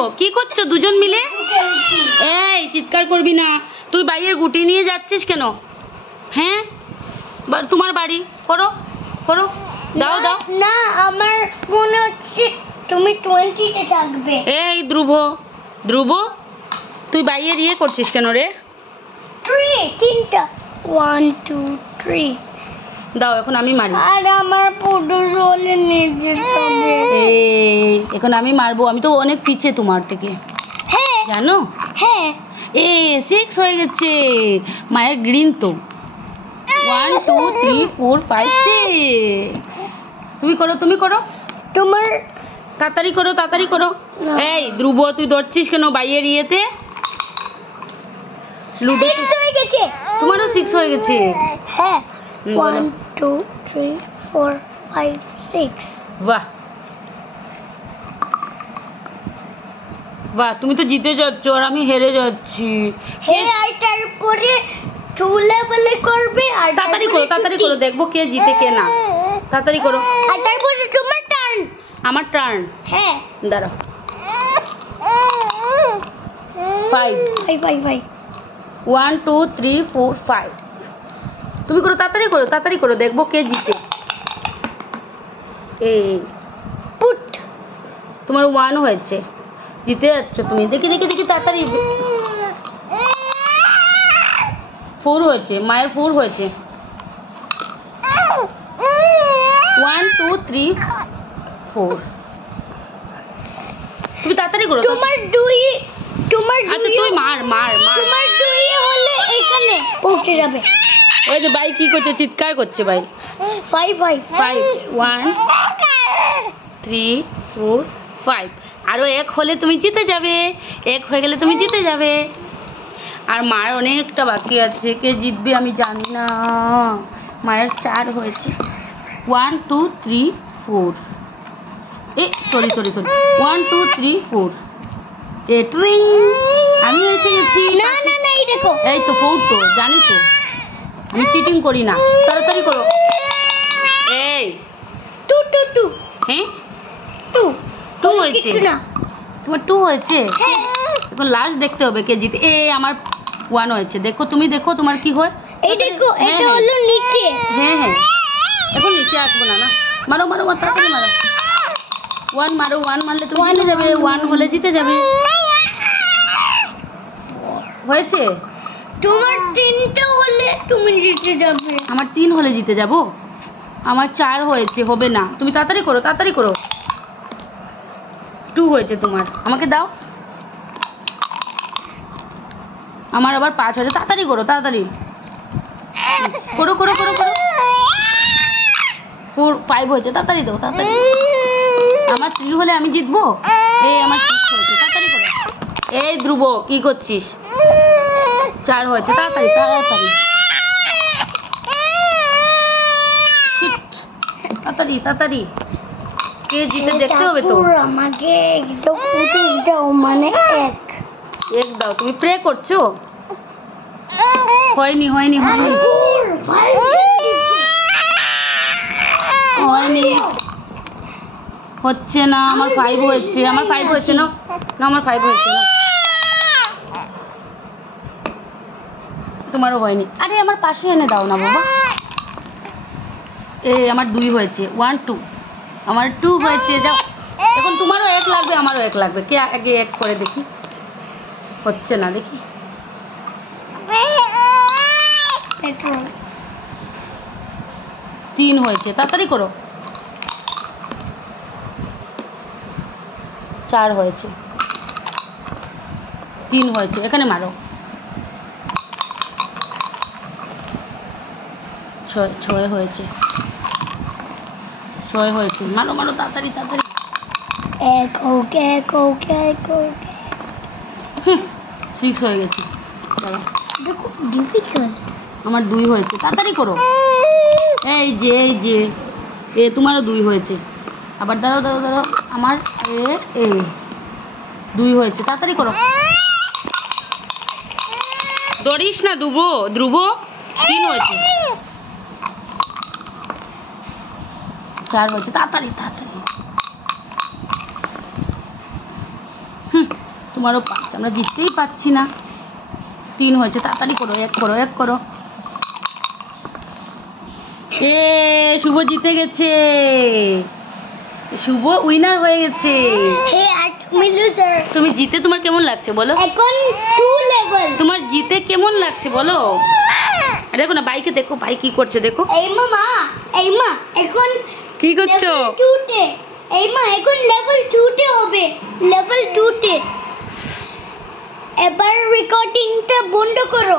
দেখো কি করছো দুজন মিলে? এই চিৎকার করবি না। তুই বাইরের গুটি নিয়ে যাচ্ছিস কেন? হ্যাঁ তোমার বাড়ি করো করো, দাও দাও। না আমার মনে হচ্ছে তুমি 20-তে থাকবে। এই ধ্রুব, ধ্রুব তুই বাইরের ইয়ে করছিস কেন রে? 3টা 1 2 3 দাও এখন আমি মারি। আর আমার পুরো রোলে নিয়ে যেতে। এই এখন আমি মারবো, আমি তো অনেক পিছিয়ে তোমার থেকে। হ্যাঁ জানো? হ্যাঁ 6 হয়ে গেছে। মায়ের গ্রিন তো 1 2 3 4 5 6। তুমি করো তুমি করো, তোমার তাড়াতাড়ি করো তাড়াতাড়ি করো। এই ধ্রুব তুই ধরছিস কেন বাইরের ইয়েতে? লুডো 6 হয়ে গেছে। তোমারও 6 হয়ে গেছে। হ্যাঁ বলো। 1 2 3 4 5 6। বাহ বাহ, তুমি তো জিতে যাচ্ছ আর আমি হেরে যাচ্ছি। হ্যাঁ আর তারপরে 2 লেভেলে করবে। আর তাড়াতাড়ি করো তাড়াতাড়ি করো, দেখবো কে জিতে কে না। তাড়াতাড়ি করো। আর তারপরে তোমার টার্ন। আমার টার্ন। হ্যাঁ দাঁড়াও। 5 5 1 2 3 4 5। তুমি করো তাড়াতাড়ি করো, দেখবো কে জিতে। এই পুট তোমার 1 হয়েছে, জিতে যাচ্ছ তুমি। দেখি দেখি দেখি তাড়াতাড়ি। 4 হয়েছে, মায়ের 4 হয়েছে। 1 2 3 4। তুমি তাড়াতাড়ি করো। তোমার 2 আচ্ছা তুই মার মার মার। তোমার 2 হলে এখানে পৌঁছে যাবে। ওই যে ভাই কি করছে, চিৎকার করছে ভাই। 5 5 1 3 4 5। আরো 1 হলে তুমি জিতে যাবে। 1 হয়ে গেলে তুমি জিতে যাবে। আর মায়ের অনেকটা বাকি আছে, কে জিতবে আমি জানি না। মায়ের 4 হয়েছে। 1 2 3 4। সরি 1 2 3 4। ট্রিং, আমি এসে গেছি। না না না এই দেখো। এই তো 4 তো জানি তো, আমি চিটিং করি না। তাড়াতাড়ি করো। এই 2 হ্যাঁ 2 2 হয়েছে। কিছু না। তোমার 2 হয়েছে। হ্যাঁ এখন লাস্ট দেখতে হবে কে জিতে। আমার 1 হয়েছে। দেখো তুমি দেখো তোমার কি হয়। এই দেখো হ্যাঁ, এটা হ্যাঁ। হলো নিচে। হ্যাঁ হ্যাঁ এখন নিচে আসবো না। না মারো মারো মারো, তাড়াতাড়ি মারো। 1 মারো, 1 মারলে তুমি জিতে যাবে। 1 হলে জিতে যাবে। হয়েছে। তোমার 3টা হলে তুমি জিতে যাবে। আমার 3 হলে জিতে যাব। আমার 4 হয়েছে, হবে না। তুমি তাড়াতাড়ি করো তাড়াতাড়ি করো। 2 হয়েছে তোমার, আমাকে দাও। আমার আবার 5 হয়েছে। তাড়াতাড়ি করো তাড়াতাড়ি করো করো করো করো। 4 5 হয়েছে, তাড়াতাড়ি দাও তাড়াতাড়ি। আমার 3 হলে আমি জিতবো। আমার 6 হয়েছে, তাড়াতাড়ি করো। এই ধ্রুব কি করছিস? 4 হয়েছে, তাড়াতাড়ি তাড়াতাড়ি। শিট, তাড়াতাড়ি তাড়াতাড়ি। কে জিতে দেখতে হবে তো। আমাকে একটা ফুটেজ দাও, মানে 1 দাও। তুমি প্রে করছো? হয়নি হয়নি হয়নি হয়নি, হচ্ছে না। আমার 5 হয়েছে, আমার 5 হয়েছে না। না আমার 5 হয়েছে না। তোমারও হয়নি। আরে আমার পাশে এনে দাও না বাবা। আমার 2 হয়েছে। 1 2। আমার 2 হয়েছে। যাও এখন তোমারও 1 লাগবে, আমারও 1 লাগবে। কে আগে 1 করে দেখি। হচ্ছে না, দেখি। পেট্রোল 3 হয়েছে, তাড়াতাড়ি করো। 4 হয়েছে। 3 হয়েছে, এখানে মারো। 6 হয়েছে। 6 হয়েছে, মারো মারো তাড়াতাড়ি তাড়াতাড়ি। ওকে 6 হয়ে গেছে। দাঁড়াও, দেখো ডিফিকাল্ট। আমার 2 হয়েছে, তাড়াতাড়ি করো। এই যে তোমারও 2 হয়েছে। আবার দাঁড়াও দাঁড়াও দাঁড়াও। আমার 2 হয়েছে, তাড়াতাড়ি করো। ধরিস না ধ্রুব, ধ্রুব 3 হয়েছে। 4 হয়েছে, তাড়াতাড়ি তাড়াতাড়ি। তোমারও 5, আমরা জিততেই পাচ্ছি না। 3 হয়েছে, তাড়াতাড়ি করো, 1 করো, 1 করো। এ শুভ জিতে গেছে, শুভ উইনার হয়ে গেছে। হে আমি লুজার। তুমি জিতে তোমার কেমন লাগছে বলো? এখন 2 লেভেল। তোমার জিতে কেমন লাগছে বলো? দেখো না বাইকে, দেখো ভাই কি করছে দেখো। এই মা এখন কি করছো? level 2 তে। এই মা এখন লেভেল 2 তে হবে, লেভেল 2 তে। এবার রেকর্ডিংটা বন্ধ করো।